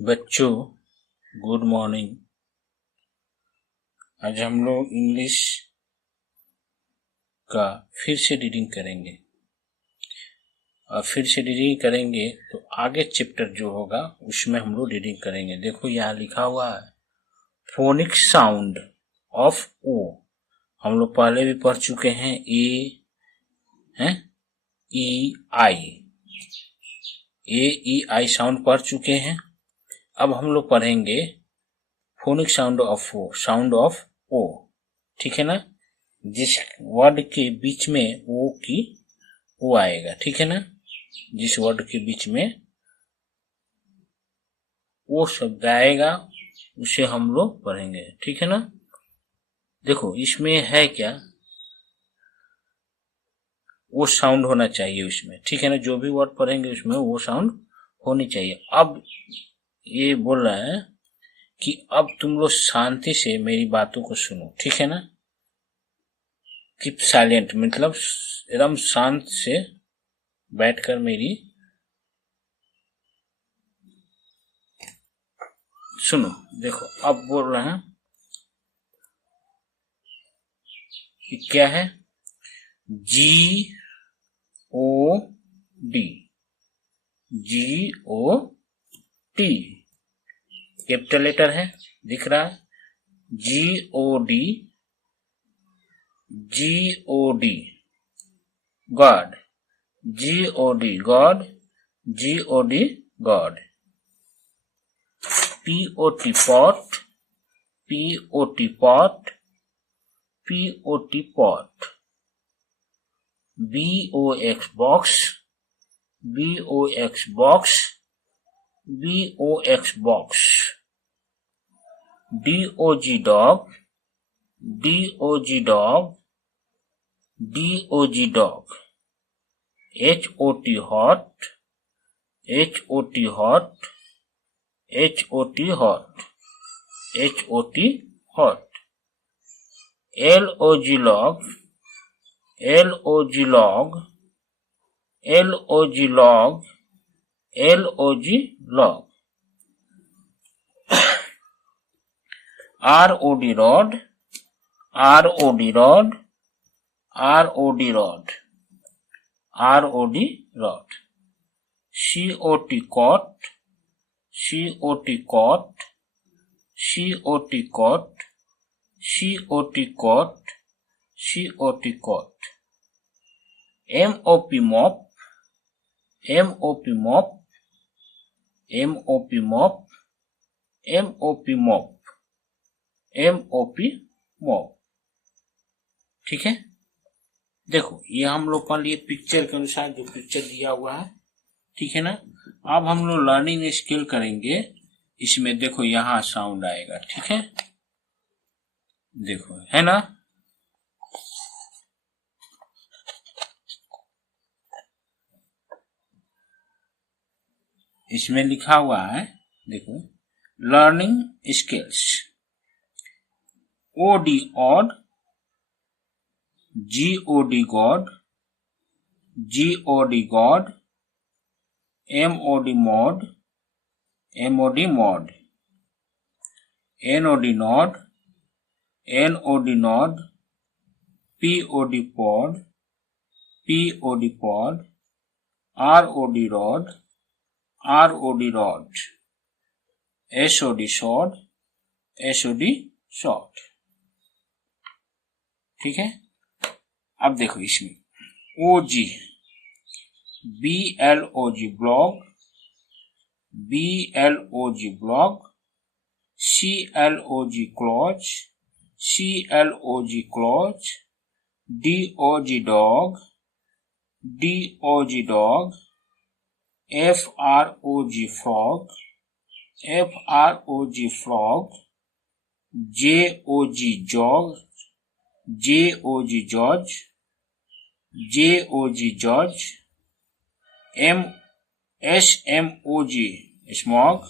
बच्चों good morning. आज हम लोग इंग्लिश का फिर से रीडिंग करेंगे और फिर से रीडिंग करेंगे तो आगे चैप्टर जो होगा उसमें हम लोग रीडिंग करेंगे। देखो यहाँ लिखा हुआ है फोनिक साउंड ऑफ ओ। हम लोग पहले भी पढ़ चुके हैं ए ई आई साउंड पढ़ चुके हैं। अब हम लोग पढ़ेंगे फोनिक साउंड ऑफ ओ। ठीक है ना, जिस वर्ड के बीच में ओ आएगा। ठीक है ना, जिस वर्ड के बीच में ओ शब्द आएगा उसे हम लोग पढ़ेंगे। ठीक है ना, देखो इसमें है क्या, वो साउंड होना चाहिए उसमें। ठीक है ना, जो भी वर्ड पढ़ेंगे उसमें वो साउंड होनी चाहिए। अब ये बोल रहा है कि अब तुम लोग शांति से मेरी बातों को सुनो। ठीक है ना, कीप साइलेंट मतलब एकदम शांत से बैठकर मेरी सुनो। देखो अब बोल रहे हैं कि क्या है, GOD कैपिटल लेटर है, दिख रहा है। GOD God, GOD God, God. POT pot, pot, BOX box, DOG dog, HOT hot, LOG log, ROD rod, COT cot, MOP mop, ठीक है। देखो ये हम लोग पढ़ लिए पिक्चर के अनुसार, जो पिक्चर दिया हुआ है। ठीक है ना, अब हम लोग लर्निंग स्किल करेंगे। इसमें देखो यहाँ साउंड आएगा। ठीक है, देखो है ना, इसमें लिखा हुआ है, देखो learning skills. OD odd, GOD god, god, MOD mod, NOD nod, POD pod, ROD rod, SOD short। ठीक है, अब देखो इसमें OG, BLOG blog, CLOG cloche, DOG dog, FROG frog, JOG jog, judge, SMOG smog,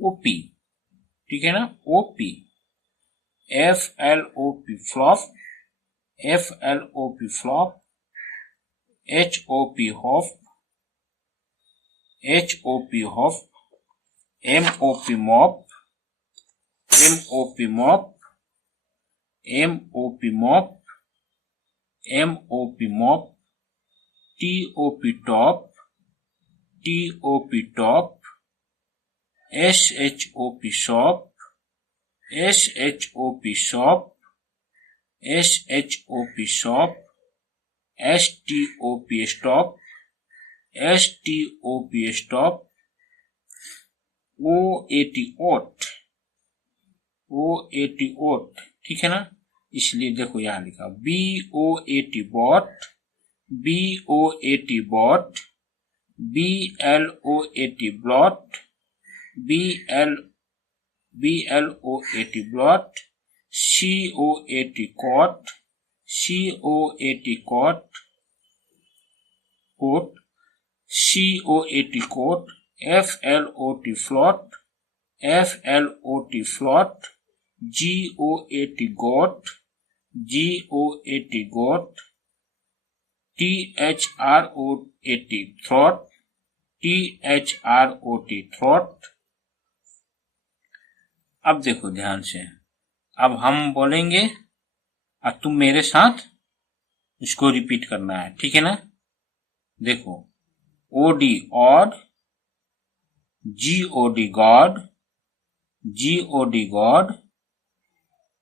OP। ठीक है ना, OP, FLOP flop, FLOP flop, HOP hop, HOP hop, MOP mop, MOP mop, MOP mop, MOP mop, TOP top, TOP top, SHOP shop, SHOP shop, SHOP shop, STOP stop, STOP stop, OAT oat, OAT oat, ठीक है ना। इसलिए देखो यहाँ लिखा BOAT bot, BOAT bot, BLOAT blot, BLOAT blot, COAT cot, COAT cot, coat, COAT coat, FLOT float, FLOT float, GOAT goat, GOAT goat, THROAT throat, THROT throat। अब देखो ध्यान से, अब हम बोलेंगे और तुम मेरे साथ इसको रिपीट करना है, ठीक है ना। देखो OD odd, GOD god, GOD god,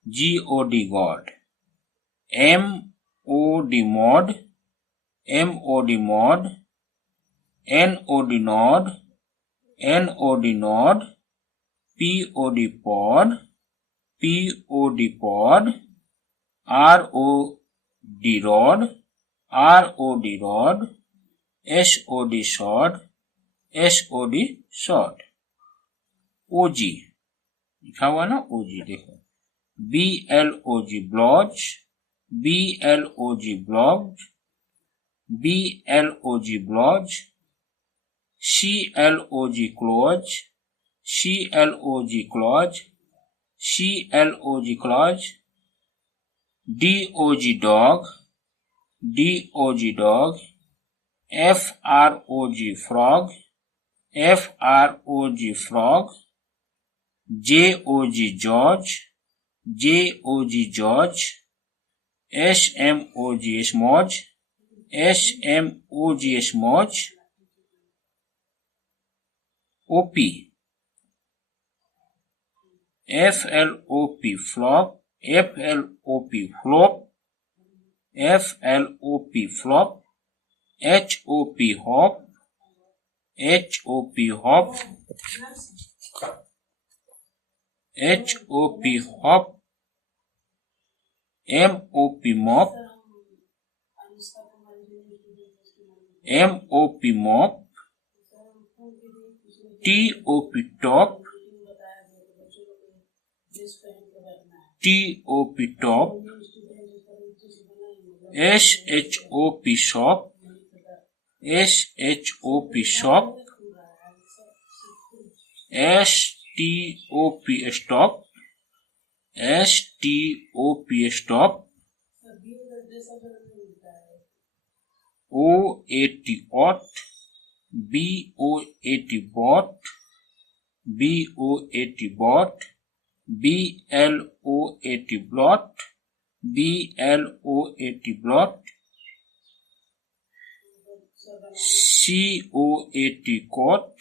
GOD god, MOD mod, MOD mod, NOD nod, NOD nod, POD pod, POD pod, ROD rod, ROD rod, SOD shod, SOD shod, OG लिखा हुआ ना, OG देखो BLOG blodge, BLOG blodge, BLOG blodge, CLOG clodge, CLOG clodge, CLOG clodge, DOG dog, DOG dog, FROG frog, FROG frog, JOG George, JOG George, SMOG smudge, SMOG smudge, OP, FLOP flop, FLOP flop, FLOP flop, HOP hop, HOP hop, HOP hop, MOP mop, MOP mop, TOP top, TOP top, SHOP shop, SHOP shop, STOP stop, STOP stop, OAT ought, BOAT bot, BOAT bot, BLOAT blot, BLOAT blot, COAT coat,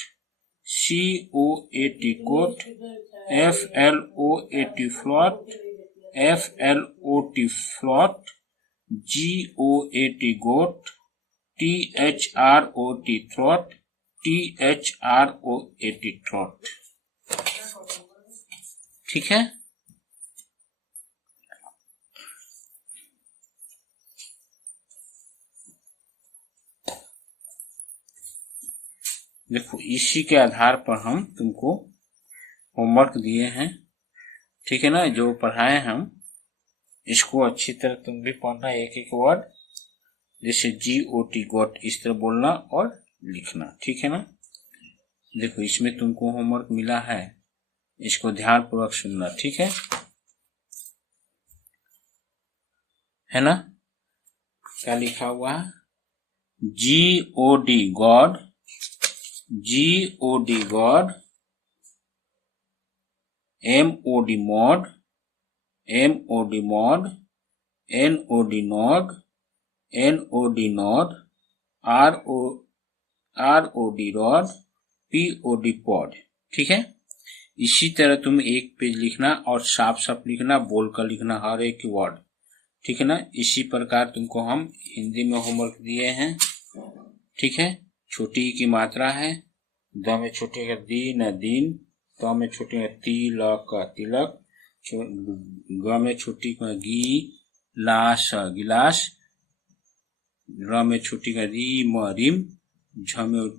COAT coat, FLOAT float, FLOT float, GOAT goat, THROT throat, THROAT throat, ठीक है। देखो इसी के आधार पर हम तुमको homework दिए हैं, ठीक है ना। जो पढ़ाए हम इसको अच्छी तरह तुम भी पढ़ना, एक एक वर्ड, जैसे GOT गोट इस तरह बोलना और लिखना, ठीक है ना। देखो इसमें तुमको होमवर्क मिला है, इसको ध्यान पूर्वक सुनना, ठीक है ना। क्या लिखा हुआ है, GOD God, GOD God, MOD mod, MOD mod, NOD nod, NOD nod, ROD rod, POD pod. ठीक है, इसी तरह तुम एक पेज लिखना और साफ साफ लिखना, बोल कर लिखना हर एक वर्ड। ठीक है ना, इसी प्रकार तुमको हम हिंदी में होमवर्क दिए हैं। ठीक है, छोटी की मात्रा है, द में छोटे का दी न दिन, त में छोटे का तिलक का तिलक, ग में छोटी का गी लाश गिलास, र में छोटी का री म रिम, झ में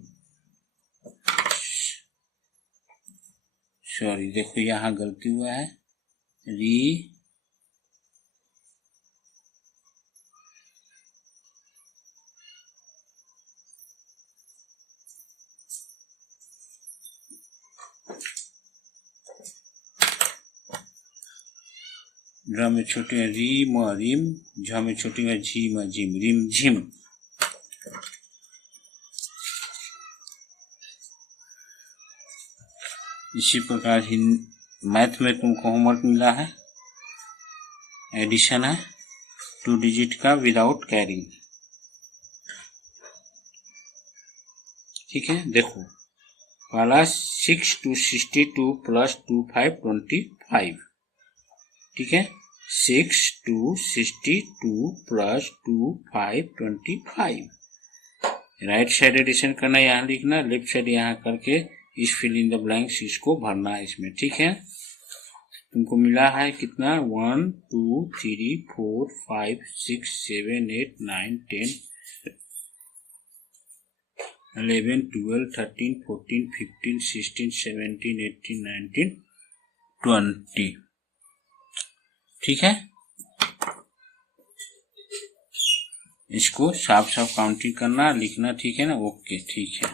सॉरी देखो यहाँ गलती हुआ है, री र में छोटी का री म रिम, झ में छोटी का झी म झिम, रिम झिम। इसी प्रकार मैथ में तुमको होमवर्क मिला है, एडिशन है 2 डिजिट का विदाउट कैरिंग। ठीक है, देखो पहला 6 2 62 प्लस 2 5 25। ठीक है, 6 2 62 प्लस 2 5 25। राइट साइड एडिशन करना, यहाँ लिखना, लेफ्ट साइड यहाँ करके इस फिल इन द ब्लैंक्स इसको भरना है इसमें। ठीक है, तुमको मिला है कितना, 1 2 3 4 5 6 7 8 9 10 11 12 13 14 15 16 17 18 19 20। ठीक है, इसको साफ साफ काउंटिंग करना, लिखना। ठीक है ना, ओके ठीक है।